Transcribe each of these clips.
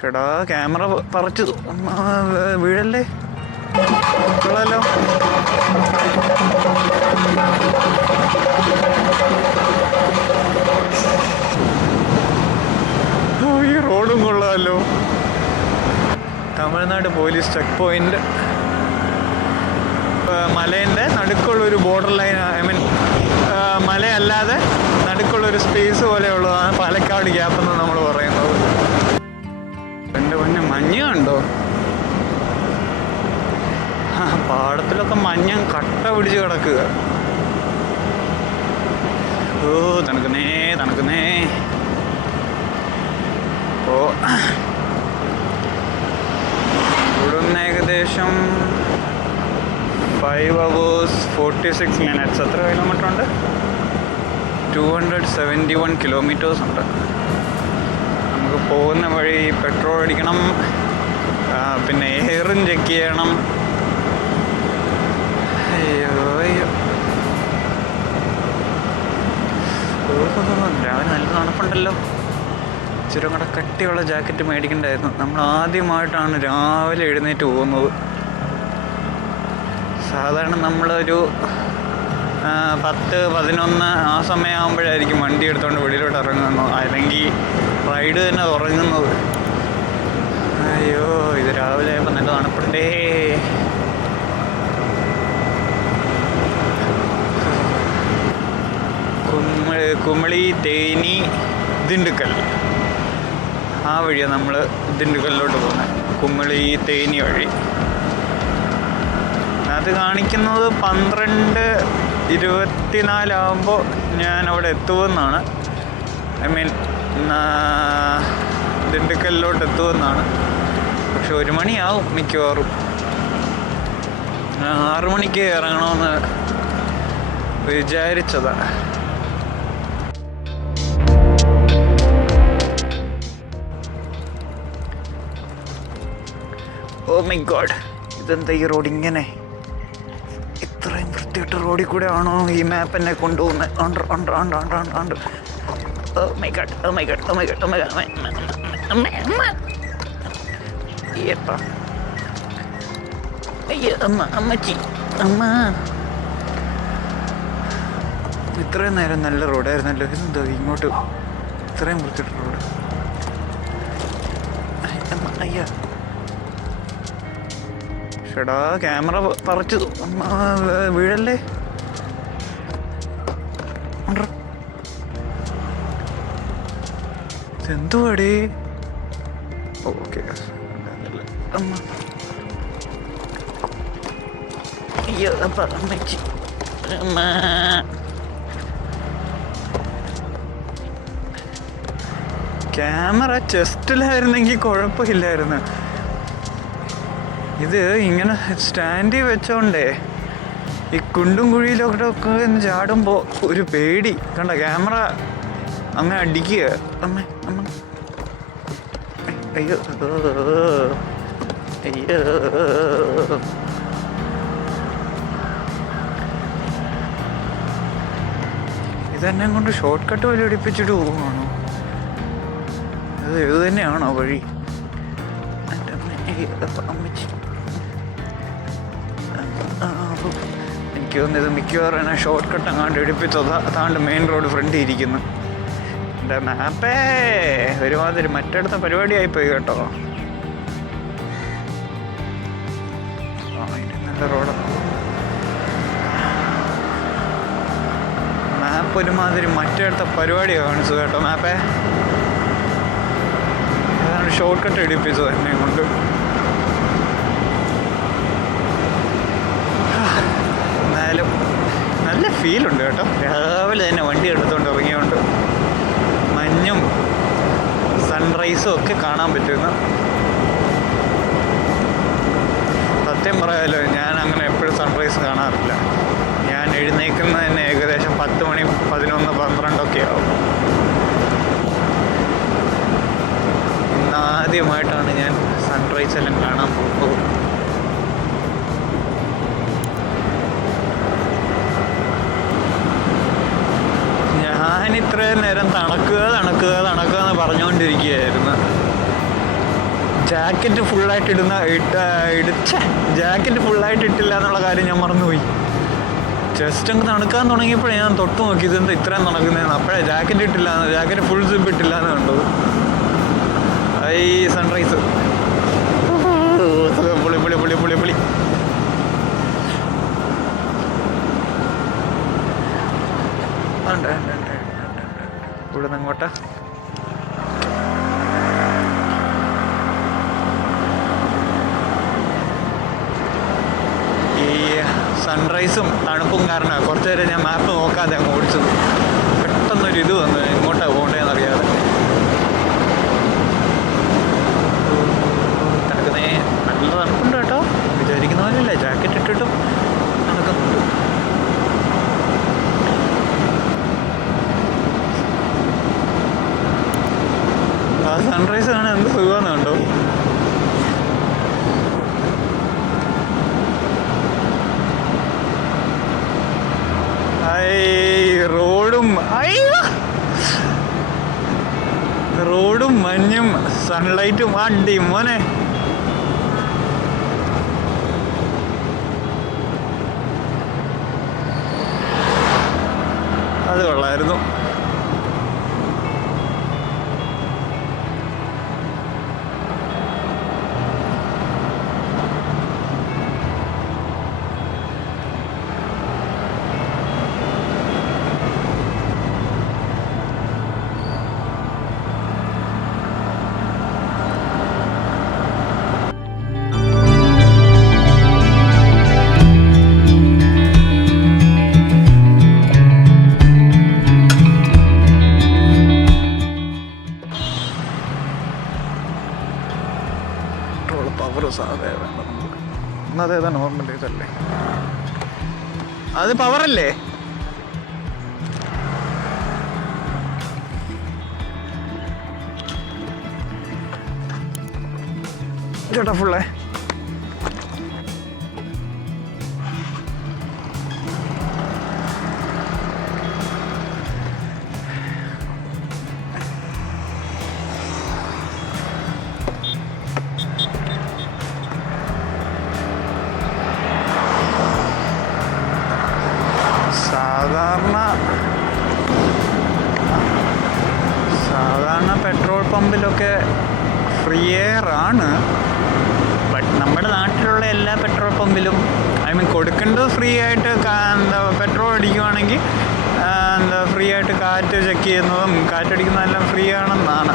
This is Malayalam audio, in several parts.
ഷടാ ക്യാമറ പറിച്ചു വീഴല്ലേ കൊള്ളാലോ. ഈ റോഡും കൊള്ളാമല്ലോ. Tamil Nadu police check point. മലേൻ്റെ നടുക്കുള്ളൊരു ബോർഡർ ലൈൻ, ഐ മീൻ മലയല്ലാതെ നടുക്കുള്ളൊരു സ്പേസ് പോലെയുള്ളതാണ് പാലക്കാട് ഗ്യാപ്പ് എന്ന് നമ്മൾ പറയുന്നത്. എൻ്റെ പൊന്നെ മഞ്ഞ് കണ്ടോ? പാടത്തിലൊക്കെ മഞ്ഞ കട്ട പിടിച്ച് കിടക്കുക. ഓ തണുക്കുന്നേ തണുക്കുന്നേ. അപ്പോൾ ഇവിടുന്ന് ഏകദേശം 5 hours 46 minutes. എത്ര കിലോമീറ്റർ ഉണ്ട്? 271 കിലോമീറ്റേഴ്സ് ഉണ്ട്. നമുക്ക് പോകുന്ന വഴി പെട്രോൾ അടിക്കണം, പിന്നെ എയറും ചെക്ക് ചെയ്യണം. അയ്യോ അയ്യോ. രാവിലെ നല്ല തണുപ്പുണ്ടല്ലോ. ഇച്ചിരി കൂടെ കട്ടിയുള്ള ജാക്കറ്റ് മേടിക്കണ്ടായിരുന്നു. നമ്മൾ ആദ്യമായിട്ടാണ് രാവിലെ എഴുന്നേറ്റ് പോകുന്നത്. സാധാരണ നമ്മളൊരു 10-11 ആ സമയമാകുമ്പോഴായിരിക്കും വണ്ടി എടുത്തുകൊണ്ട് വെളിയിലോട്ട് ഇറങ്ങുന്നത്, അല്ലെങ്കിൽ റൈഡ് തന്നെ തുടങ്ങുന്നത്. അയ്യോ ഇത് രാവിലെ ആയപ്പോൾ നല്ല തണുപ്പുണ്ടേ. കുമളി തേനി ദിണ്ടുക്കൽ ആ വഴിയാണ് നമ്മൾ ദിണ്ടുക്കലിലോട്ട് പോകുന്നത്. കുമളി തേനി വഴി. അത് കാണിക്കുന്നത് 12:24 ആകുമ്പോൾ ഞാൻ അവിടെ എത്തുമെന്നാണ്. ഐ മീൻ ദിണ്ടുക്കലിലോട്ട് എത്തുമെന്നാണ്. പക്ഷെ 1 മണിയാവും മിക്കവാറും. 6 മണിക്ക് ഇറങ്ങണമെന്ന് വിചാരിച്ചതാണ്. ഓ മൈ ഗോഡ്, ഇതെന്താ ഈ റോഡ് ഇങ്ങനെ? ഇത്രയും വൃത്തിയായിട്ട് റോഡിൽ കൂടെ ആണോ ഈ മാപ്പ് എന്നെ കൊണ്ടുപോകുന്നത്? Oh my God, oh my God, oh my God, oh my God. അയ്യോ അമ്മ, അമ്മച്ചി, അമ്മ. ഇത്രയും നേരം നല്ല റോഡായിരുന്നല്ലോ. ഇതെന്തോ ഇങ്ങോട്ട് ഇത്രയും വൃത്തിയായിട്ട് റോഡ്? അയ്യ ഷടാ ക്യാമറ പറിച്ചു വീഴല്ലേ. ഇതെന്തുവാടേ? ഓക്കെ അമ്മ. അയ്യോ അപ്പ അമ്മച്ചി, അമ്മ. ക്യാമറ ചെസ്റ്റിലായിരുന്നെങ്കിൽ കുഴപ്പമില്ലായിരുന്നു. ഇത് ഇങ്ങനെ സ്റ്റാൻഡിൽ വെച്ചോണ്ടേ ഈ കുണ്ടും കുഴിയിലൊക്കെ ഒന്ന് ചാടുമ്പോൾ ഒരു പേടി. കണ്ട ക്യാമറ അമ്മ അടിക്കുക. അമ്മ അമ്മ അയ്യോ അയ്യോ. ഇതെന്നെ കൊണ്ട് ഷോർട്ട് കട്ട് വഴി അടിപ്പിച്ചിട്ട് പോവുകയാണോ? അത് ഇത് തന്നെയാണോ വഴി? അമ്മച്ചി, എനിക്ക് തോന്നുന്നത് മിക്കവാറും എന്നെ ഷോർട്ട് കട്ട് അങ്ങാണ്ട് എടുപ്പിച്ചത്. അതാണ്ട് മെയിൻ റോഡ് ഫ്രണ്ടിൽ ഇരിക്കുന്നു. എൻ്റെ മാപ്പേ ഒരുമാതിരി മറ്റടുത്ത പരിപാടിയായിപ്പോയി കേട്ടോ. ഇത് നല്ല റോഡാണ്. മാപ്പ് ഒരുമാതിരി മറ്റടുത്ത പരിപാടിയാണ് കാണിച്ചത് കേട്ടോ മാപ്പേ. അതാണ് ഷോർട്ട് കട്ട് എടുപ്പിച്ചത് എന്നെ കൊണ്ട്. എന്നാലും നല്ല ഫീലുണ്ട് കേട്ടോ. രാവിലെ തന്നെ വണ്ടി എടുത്തുകൊണ്ട് ഇറങ്ങിയോണ്ട് മഞ്ഞും സൺറൈസും ഒക്കെ കാണാൻ പറ്റുന്നു. സത്യം പറയാലോ, ഞാൻ അങ്ങനെ എപ്പോഴും സൺറൈസ് കാണാറില്ല. ഞാൻ എഴുന്നേക്കുന്നത് തന്നെ ഏകദേശം 10 മണി 11 12 ആവും. ഇന്നാദ്യമായിട്ടാണ് ഞാൻ സൺറൈസ് എല്ലാം കാണാൻ പോകുന്നത്. ഞാൻ ഇത്രയും നേരം തണുക്കുക എന്ന് പറഞ്ഞുകൊണ്ടിരിക്കുകയായിരുന്നു. ജാക്കറ്റ് ഫുള്ളായിട്ട് ജാക്കറ്റ് ഫുള്ളായിട്ട് ഇട്ടില്ല എന്നുള്ള കാര്യം ഞാൻ മറന്നുപോയി. ജസ്റ്റ് അങ്ങ് തണുക്കാൻ തുടങ്ങിയപ്പോഴേ ഞാൻ തൊട്ട് നോക്കി ഇതെന്താ ഇത്രയും നടക്കുന്നതെന്ന്. അപ്പോഴേ ജാക്കറ്റ് ഇട്ടില്ല, ജാക്കറ്റ് ഫുൾ സിപ്പ് ഇട്ടില്ല എന്ന് കണ്ടത്. ഈ സൺറൈസ് പുളി പുളി പുളി പുളി പുളി. ഇവിടെ നിന്ന് അങ്ങോട്ടാ ഈ സൺറൈസും തണുപ്പും കാരണം കുറച്ച് നേരം ഞാൻ മാപ്പ് നോക്കാതെ അങ്ങ് ഓടിച്ചത്. പെട്ടെന്നൊരു ഇത് വന്നു എങ്ങോട്ടാണ് പോകേണ്ടതെന്ന് അറിയാതെ. തണുക്കുന്നേ നല്ല തണുപ്പുണ്ട് കേട്ടോ, വിചാരിക്കുന്ന പോലെയല്ല. ജാക്കറ്റ് ഇട്ടിട്ടും തണുക്കുന്നുണ്ട്. ആ സൺറൈസ് കാണാൻ എന്ത് സുഖമെന്ന് കണ്ടോ. റോഡും മഞ്ഞും സൺലൈറ്റും അടി മോനെ. അത് കൊള്ളായിരുന്നു. പവർ സാധേ വേണ്ട നമുക്ക്. അതേതാ നോർമൽ ഇതല്ലേ, അത് പവറല്ലേ? ചേട്ടാ ഫുള്ളേ സാധാരണ പെട്രോൾ പമ്പിലൊക്കെ ഫ്രീ എയർ ആണ്. ബട്ട് നമ്മുടെ നാട്ടിലുള്ള എല്ലാ പെട്രോൾ പമ്പിലും കൊടുക്കേണ്ടത് ഫ്രീ ആയിട്ട് എന്താ പെട്രോൾ അടിക്കുവാണെങ്കിൽ എന്താ ഫ്രീ ആയിട്ട് കാറ്റ് ചെക്ക് ചെയ്യുന്നതും കാറ്റടിക്കുന്നതെല്ലാം ഫ്രീ ആണെന്നാണ്.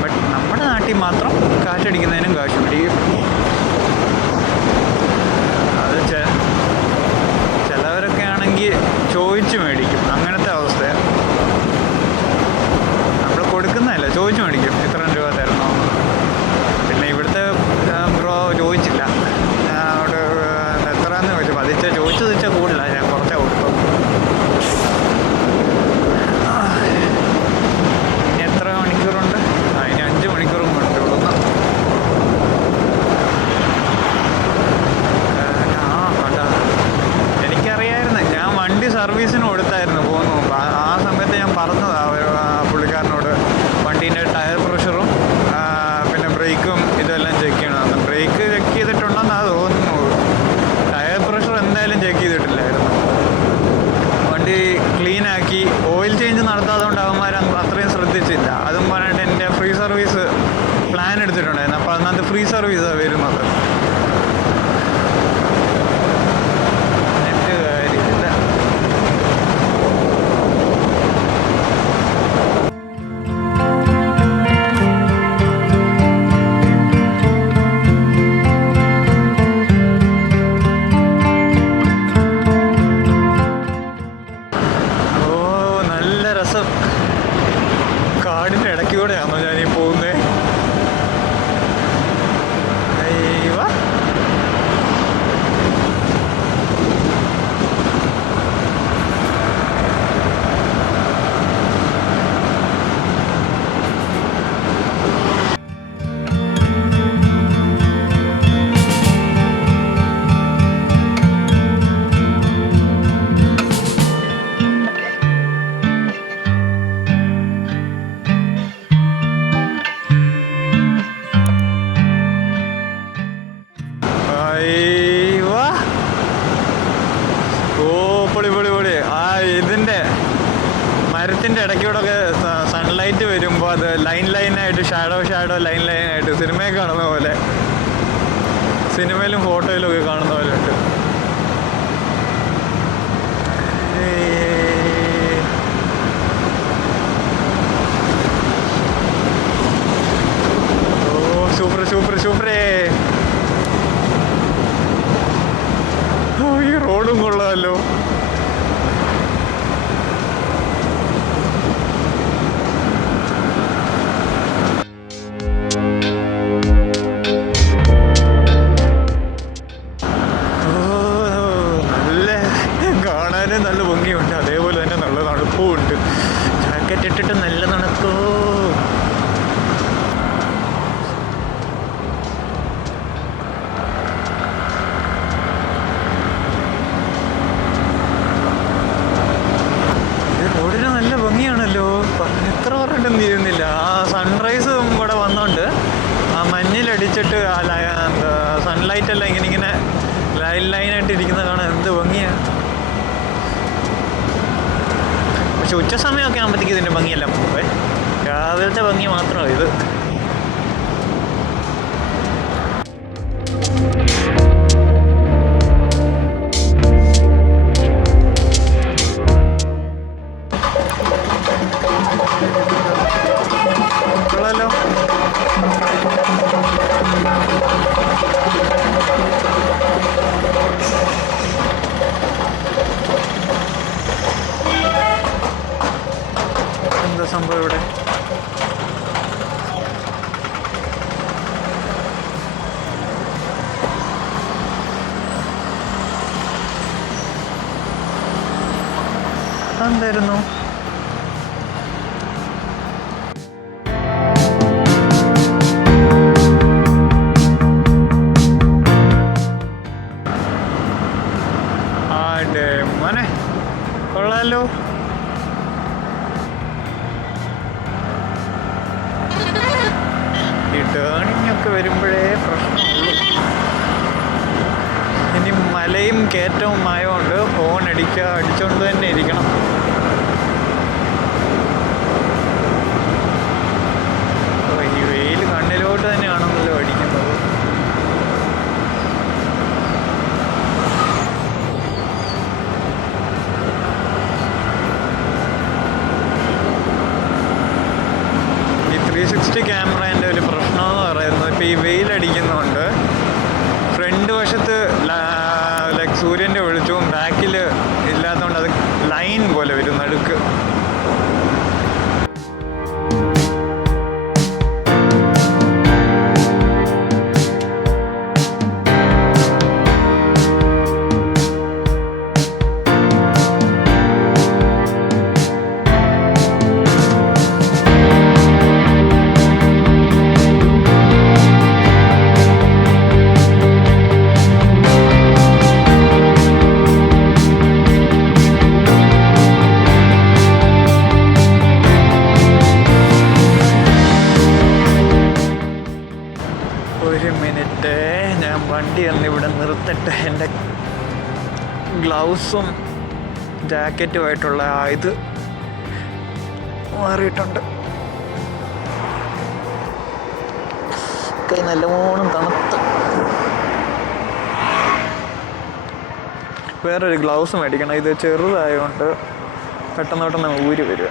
ബട്ട് നമ്മുടെ നാട്ടിൽ മാത്രം കാറ്റടിക്കുന്നതിനും കാശ് പിടിക്കും. അത് ചിലവരൊക്കെ ആണെങ്കിൽ ചോദിച്ചു മേടിക്കും. അങ്ങനത്തെ അവസ്ഥയാണ്. നമ്മൾ കൊടുക്കുന്നതല്ല, ചോദിച്ചു മേടിക്കും ഇത്രയും രൂപ തരണമെന്ന്. പിന്നെ ഇവിടുത്തെ ബ്രോ ചോദിച്ചില്ല. ഞാൻ അവിടെ എത്രയാണെന്ന് ചോദിച്ചു. ചോദിച്ചത് വെച്ചാൽ കൂടുതല, ഞാൻ കുറച്ചാ കൊടുത്തു. ഇനി എത്ര മണിക്കൂറുണ്ട്? അതിന് 5 മണിക്കൂറും കൊണ്ട് കൊടുക്കുന്നു. എനിക്കറിയായിരുന്നു, ഞാൻ വണ്ടി സർവീസിന് കൊടുത്തായിരുന്നു പോകുന്നു. ആ സമയത്ത് ഞാൻ പറഞ്ഞതാണ് പുള്ളിക്കാരനോട്, വണ്ടീൻ്റെ ടയർ പ്രഷറും പിന്നെ ബ്രേക്കും ഇതെല്ലാം ചെക്ക് ചെയ്യണമെന്ന്. ബ്രേക്ക് ചെക്ക് ചെയ്തിട്ടുണ്ടെന്നാണ് തോന്നുന്നത്. ടയർ പ്രഷർ എന്തായാലും ചെക്ക് ചെയ്തിട്ടില്ലായിരുന്നു. വണ്ടി ക്ലീനാക്കി ഓയിൽ ചേഞ്ച് നടത്താത്തതുകൊണ്ട് അവന്മാർ അത്രയും ശ്രദ്ധിച്ചില്ല. അതും പറഞ്ഞിട്ട് എൻ്റെ ഫ്രീ സർവീസ് പ്ലാൻ എടുത്തിട്ടുണ്ടായിരുന്നു. അപ്പോൾ അതിനകത്ത് ഫ്രീ സർവീസാണ് വരുന്നത്. കാടിൻ്റെ ഇടയ്ക്കൂടെയാണോ ഞാനീ പോകുന്നത്? ഷാഡോ ലൈനായിട്ട് സിനിമയിൽ കാണുന്ന പോലെ, സിനിമയിലും ഫോട്ടോയിലും ഒക്കെ കാണുന്ന പോലെ ഉണ്ട്. സൂപ്പറേ. ഈ റോഡും കൊള്ളാമല്ലോ. കാണാനും നല്ല ഭംഗിയുണ്ട്, അതേപോലെ തന്നെ നല്ല തണുപ്പും ഉണ്ട്. ജാക്കറ്റ് ഇട്ടിട്ട് നല്ല തണുപ്പോ. റോഡിന് നല്ല ഭംഗിയാണല്ലോ, എത്ര പറഞ്ഞിട്ടും തീരുന്നില്ല. ആ സൺറൈസ് ഇവിടെ വന്നോണ്ട് ആ മഞ്ഞിലടിച്ചിട്ട് ആ സൺലൈറ്റ് എല്ലാം ഇങ്ങനെ ലൈനായിട്ട് ഇരിക്കുന്ന കാണാൻ എന്ത് ഭംഗിയാണ്. പക്ഷെ ഉച്ച സമയമൊക്കെ ആകുമ്പോഴത്തേക്ക് ഇതിൻ്റെ ഭംഗിയെല്ലാം പോകുമ്പേ, രാവിലത്തെ ഭംഗി മാത്രമാണ് ഇത്. കൊള്ളാലോ. എന്താ സംഭവം ഇവിടെ? എന്തായിരുന്നു? മോനെ കൊള്ളാലോ. ഈ ടേണിംഗ് ഒക്കെ വരുമ്പോഴേ പ്രശ്നമുള്ളൂ. ഇനി മലയും കയറ്റവും ആയതുകൊണ്ട് ഹോൺ അടിച്ചുകൊണ്ട് തന്നെ ഇരിക്കണം. ഈ വെയിൽ കണ്ണിലോട്ട് തന്നെയാണല്ലോ അടിക്കുന്നത്. ഈ 360 ക്യാമറേൻ്റെ ഒരു പ്രശ്നമെന്ന് പറയുന്നത്, ഇപ്പോൾ ഈ വെയിലടിക്കുന്നതുകൊണ്ട് ഫ്രണ്ട് വശത്ത് സൂര്യൻ്റെ വെളിച്ചവും ബാക്കിൽ ഇല്ലാത്തതുകൊണ്ട് അത് ലൈൻ പോലെ വരും നടുക്ക്. ഒരു മിനിറ്റ്, ഞാൻ വണ്ടി ഇവിടെ നിർത്തട്ടെ. എൻ്റെ ഗ്ലൗസും ജാക്കറ്റുമായിട്ടുള്ള ഇത് മാറിയിട്ടുണ്ട്. കൈ നല്ലോണം തണുത്ത്. വേറൊരു ഗ്ലൗസ് മേടിക്കണം. ഇത് ചെറുതായതുകൊണ്ട് പെട്ടെന്ന് ഊരി വരിക.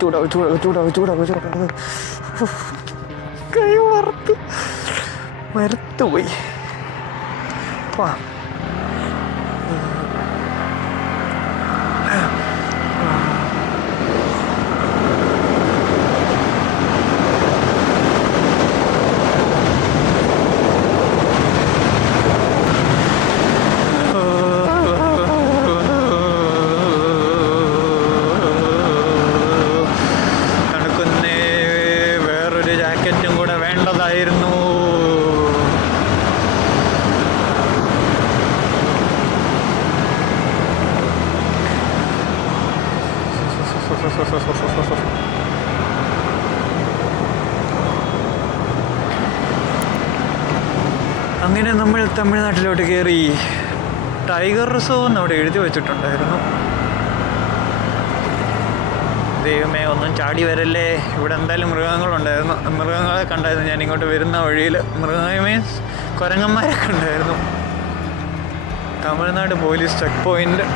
ചൂടാവ്. കൈ മരത്തുപോയി. ജാക്കറ്റും കൂടെ വേണ്ടതായിരുന്നു. അങ്ങനെ നമ്മൾ തമിഴ്നാട്ടിലോട്ട് കയറി. ടൈഗർ റിസർവ് എന്ന് അവിടെ എഴുതി വെച്ചിട്ടുണ്ടായിരുന്നു. ദൈവമേ, ഒന്നും ചാടി വരല്ലേ. ഇവിടെ എന്തായാലും മൃഗങ്ങളുണ്ടായിരുന്നു. മൃഗങ്ങളെ കണ്ടായിരുന്നു ഞാൻ ഇങ്ങോട്ട് വരുന്ന വഴിയിൽ. മീൻസ് കുരങ്ങന്മാരൊക്കെ ഉണ്ടായിരുന്നു. Tamil Nadu police check point.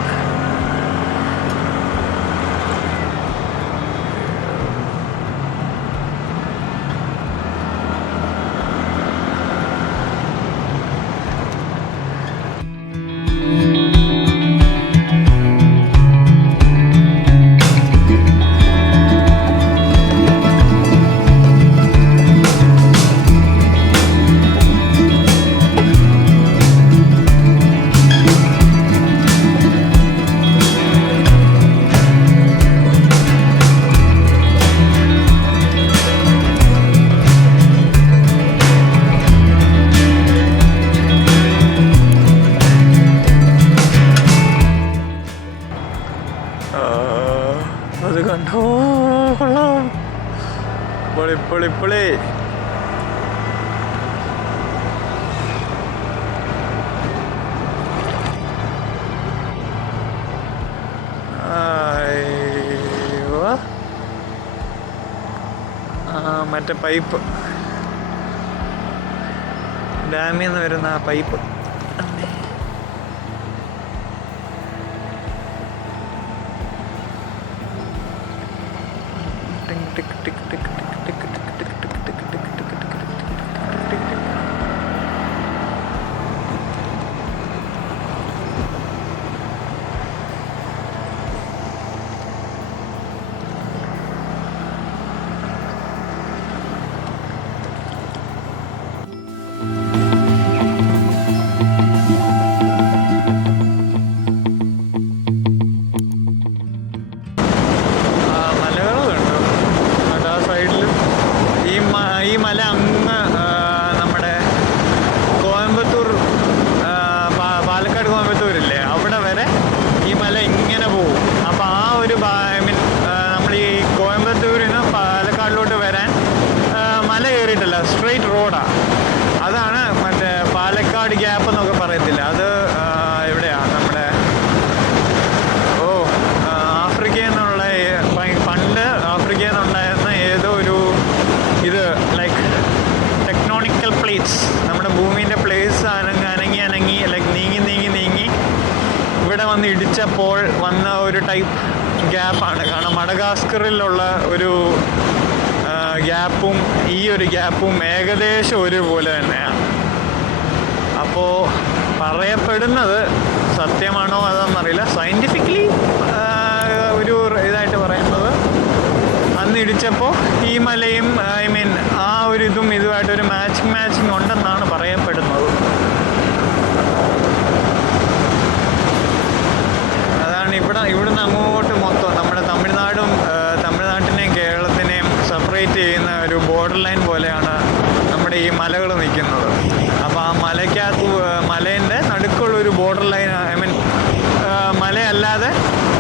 അത് കണ്ടോ, കൊള്ളാം. പൊളി. മറ്റേ പൈപ്പ്, ഡാമിൽ നിന്ന് വരുന്ന ആ പൈപ്പ്. ഈ മല അങ്ങ് നമ്മുടെ കോയമ്പത്തൂർ, പാലക്കാട് കോയമ്പത്തൂരില്ലേ, അവിടെ വരെ ഈ മല ഇങ്ങനെ പോകും. അപ്പോൾ ആ ഒരു നമ്മൾ ഈ കോയമ്പത്തൂരിൽ നിന്ന് പാലക്കാടിലോട്ട് വരാൻ മല കയറിയിട്ടല്ല, സ്ട്രെയിറ്റ് റോഡാണ്. അതാണ് മറ്റേ പാലക്കാട് ഗ്യാപ്പ് എന്നൊക്കെ പറയത്തില്ല. അത് എവിടെയാണ് നമ്മുടെ ആഫ്രിക്കയിൽ നിന്നുള്ള, പണ്ട് ആഫ്രിക്കയിൽ നിന്നുണ്ടായിരുന്ന ഏതോ ഒരു ഇത് ലൈക്ക് ടെക്നോണിക്കൽ പ്ലേറ്റ്സ്, നമ്മുടെ ഭൂമിൻ്റെ പ്ലേസ് അനങ്ങി ലൈക്ക് നീങ്ങി ഇവിടെ വന്ന് ഇടിച്ചപ്പോൾ വന്ന ഒരു ടൈപ്പ് ഗ്യാപ്പാണ്. കാരണം മഡഗാസ്കറിലുള്ള ഒരു ഗ്യാപ്പും ഈ ഒരു ഗ്യാപ്പും ഏകദേശം ഒരുപോലെ തന്നെയാണ്. അപ്പോൾ പറയപ്പെടുന്നത് സത്യമാണോ അതെന്നറിയില്ല, സയൻറ്റിഫിക്കലി ഒരു ഇതായിട്ട് പറയുന്നത് അന്ന് ഇടിച്ചപ്പോൾ ഈ മലയും ആ ഒരു ഇതുമായിട്ടൊരു മാച്ചിങ് ഉണ്ടെന്നാണ് പറയപ്പെടുന്നത്. അതാണ് ഇവിടുന്ന് അങ്ങോട്ട് മൊത്തം നമ്മുടെ തമിഴ്നാട്ടിനെയും കേരളത്തിനെയും സെപ്പറേറ്റ് ചെയ്യുന്ന ഒരു ബോർഡർ ലൈൻ പോലെയാണ് നമ്മുടെ ഈ മലകൾ നിൽക്കുന്നത്. അപ്പോൾ ആ മലേൻ്റെ നടുക്കുള്ളൊരു ബോർഡർ ലൈൻ, മലയല്ലാതെ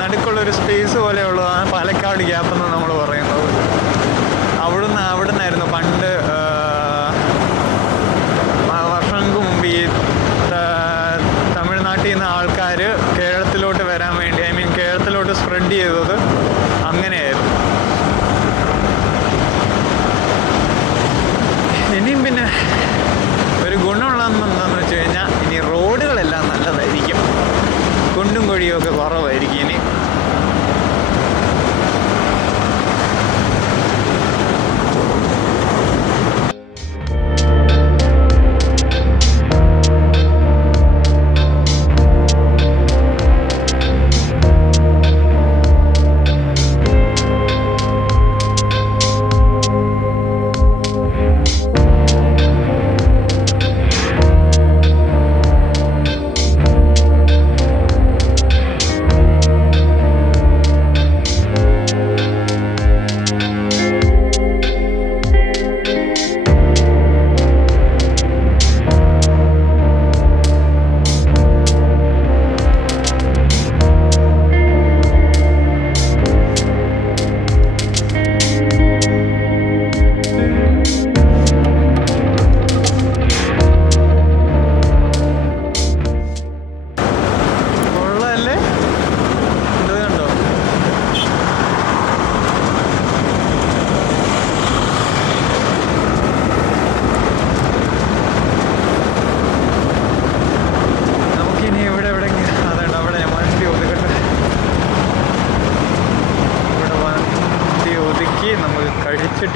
നടുക്കുള്ളൊരു സ്പേസ് പോലെയുള്ളതാണ് പാലക്കാട് ഗ്യാപ്പ് എന്ന് നമ്മൾ പറയുന്നത്. അവിടുന്നായിരുന്നു പണ്ട് വർഷങ്ങൾക്ക് മുമ്പ് ഈ തമിഴ്നാട്ടിൽ നിന്ന് ആൾക്കാർ കേരളത്തിലോട്ട് വരാൻ വേണ്ടി, കേരളത്തിലോട്ട് സ്പ്രെഡ് ചെയ്തത് അങ്ങനെയായിരുന്നു. ഇനിയും പിന്നെ ഒരു ഗുണമുള്ളതെന്ന് വെച്ച് കഴിഞ്ഞാൽ ഇനി റോഡുകളെല്ലാം നല്ലതായിരിക്കും, കുണ്ടും കുഴിയും ഒക്കെ കുറവായിരിക്കും ഇനി.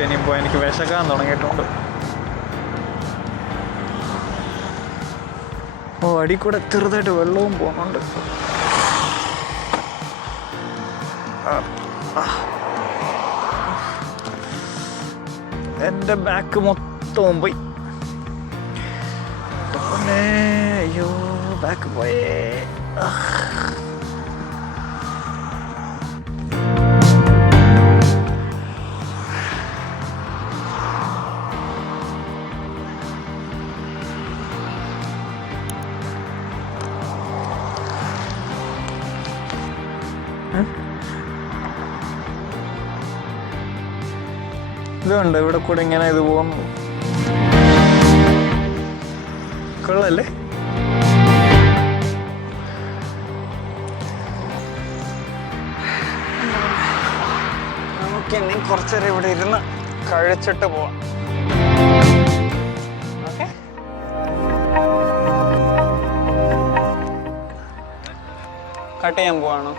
ഇനിയിപ്പോൾ എനിക്ക് വിശക്കാൻ തുടങ്ങിയിട്ടുണ്ട്. ഓ, അടി കൂടെ ചെറുതായിട്ട് വെള്ളവും പോകുന്നുണ്ട്. എൻ്റെ ബാക്ക് മൊത്തവും പോയി. അയ്യോ, ബാക്ക് പോയേ. ഇതുണ്ട് ഇവിടെ കൂടെ ഇങ്ങനെ ഇത് പോകുന്നു. കൊള്ളല്ലേ? നമുക്ക് ഇനി കുറച്ചേരം ഇവിടെ ഇരുന്ന് കഴിച്ചിട്ട് പോവാം. ഓക്കെ, കട്ട് ചെയ്യാൻ പോവാണോ?